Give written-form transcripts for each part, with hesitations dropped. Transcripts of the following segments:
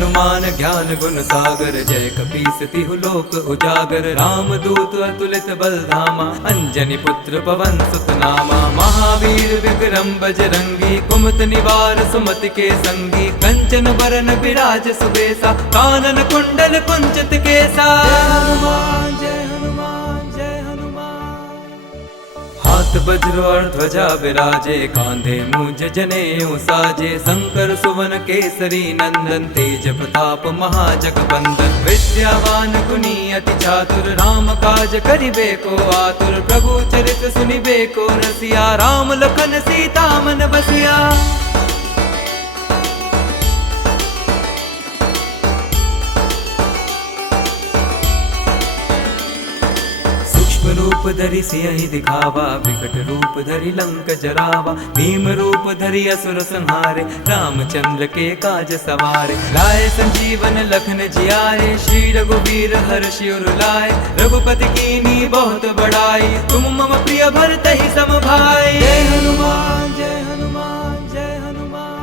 हनुमान ज्ञान गुण सागर, जय कपीस तिहु लोक उजागर। राम दूत अतुलित बल धामा, अंजनी पुत्र पवन सुत नामा। महावीर विक्रम बजरंगी, कुमत निवार सुमति के संगी। कंचन बरन विराज सुबेसा, कानन कुंडल कुंचित केसा। हनुमान जय हनुमान जय हनुमान। हाथ वज्र और ध्वजा विराजे, कांधे मूंज जनेऊ साजे। शंकर सुवन केसरी नंदन, तेज प्रताप महाजगबंदन। विद्यावान गुणी अति चातुर, राम काज करिबे को आतुर। प्रभु चरित सुनिबे को रसिया, राम लखन सीता मन बसिया। रूप धरि सियहि दिखावा, विकट रूप धरि लंक जरावा। भीम रूप धरि असुर संहारे, रामचंद्र के काज सवारे। लाए संजीवन लखन जियाए, श्री रघुवीर हर्षि उर लाए। रघुपति कीन्ही बहुत बड़ाई, तुम मम प्रिय भरतहि सम भाई। जय हनुमान जय हनुमान जय हनुमान।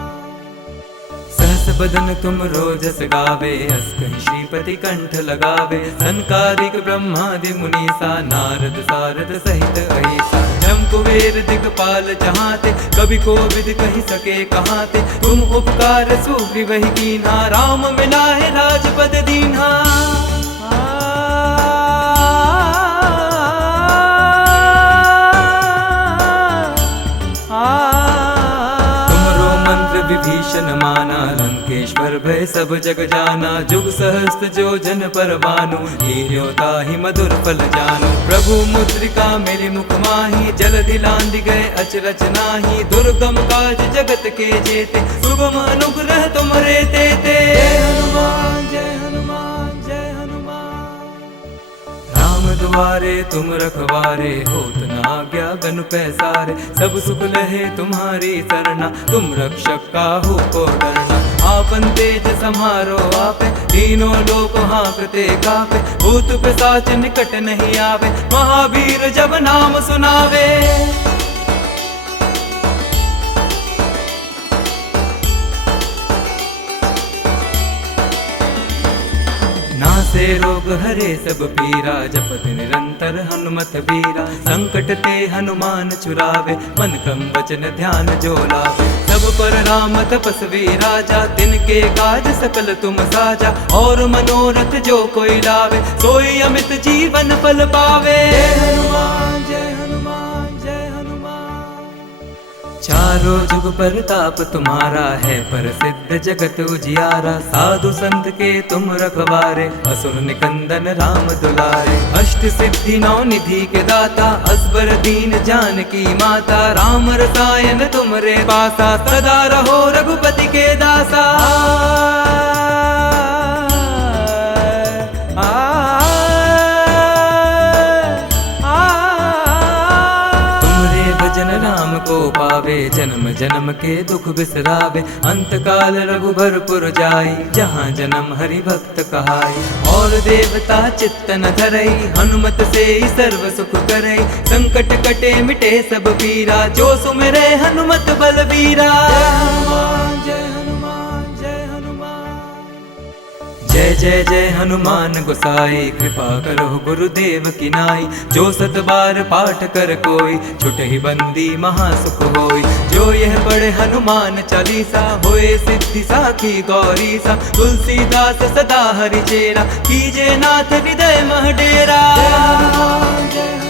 सहस बदन तुम रोजस गावे, अस कहि श्रीपति कंठ लगावे। सनकादिक ब्रह्मादि मुनीसा, नारद सारद सहित अहिसा। ब्रह्म कुबेर दिगपाल जहाते, कवि कोविद कहि सके कहाते। तुम उपकार सुग्रीवहि कीन्हा, राम मिलाए राजपद दीन्हा। विभीषण माना, लंकेश्वर भय सब जग जाना। जुग सहस्त्र जो जन पर भानु, लील्यो ताहि मधुर फल जानु। प्रभु मुद्रिका मेरि मुख माहि, जलधि लांघि गए अचरज नाहि। दुर्गम काज जगत के जेते, सुगम अनुग्रह तुमरे तेते। जय हनुमान जय हनुमान जय हनुमान। राम दुआरे तुम रखवारे, होत न आज्ञा गनु पैसारे। सब सुख लहे तुम्हारी सरना, तुम रक्षक काहू को डरना। आपन तेज सम्हारो आपे, तीनों लोक हाँकते कापे। भूत पिशाच निकट नहीं आवे, महावीर जब नाम सुनावे। नासे रोग हरे सब पीरा, जपत निरंतर हनुमत बीरा। संकट ते हनुमान छुड़ावे, मन क्रम वचन ध्यान जो लावे। सब पर राम तपस्वी राजा, तिनके काज सकल तुम साजा। और मनोरथ जो कोई लावे, सोई अमित जीवन फल पावे। जय हनुमान जय हनुमान जय हनुमान। चारों जुग परताप तुम्हारा है, प्रसिद्ध जगत उजियारा। साधु संत के तुम रखवारे, असुर निकंदन राम दुलारे। अष्ट सिद्धि नौ निधि के दाता, असबर दीन जानकी माता। राम रसायन तुमरे पासा, सदा रहो रघुपति के दासा। जन राम को पावे, जन्म जन्म के दुख बिसरावे। अंत काल रघुबरपुर जाई, जहाँ जन्म हरि भक्त कहाई। और देवता चित्त न धरई, हनुमत से ही सर्व सुख करई। संकट कटे मिटे सब पीरा, जो सुमिरे हनुमत बलबीरा। जय जय जय हनुमान गोसाई, कृपा करो गुरुदेव की नाई। जो सत बार पाठ कर कोई, छुटहि बंदी महासुख होई। जो यह पढ़े हनुमान चालीसा, होए सिद्धि साखी गौरी सा। तुलसीदास सदा हरि चेरा, कीजे नाथ हृदय मह डेरा। जय हनुमान जय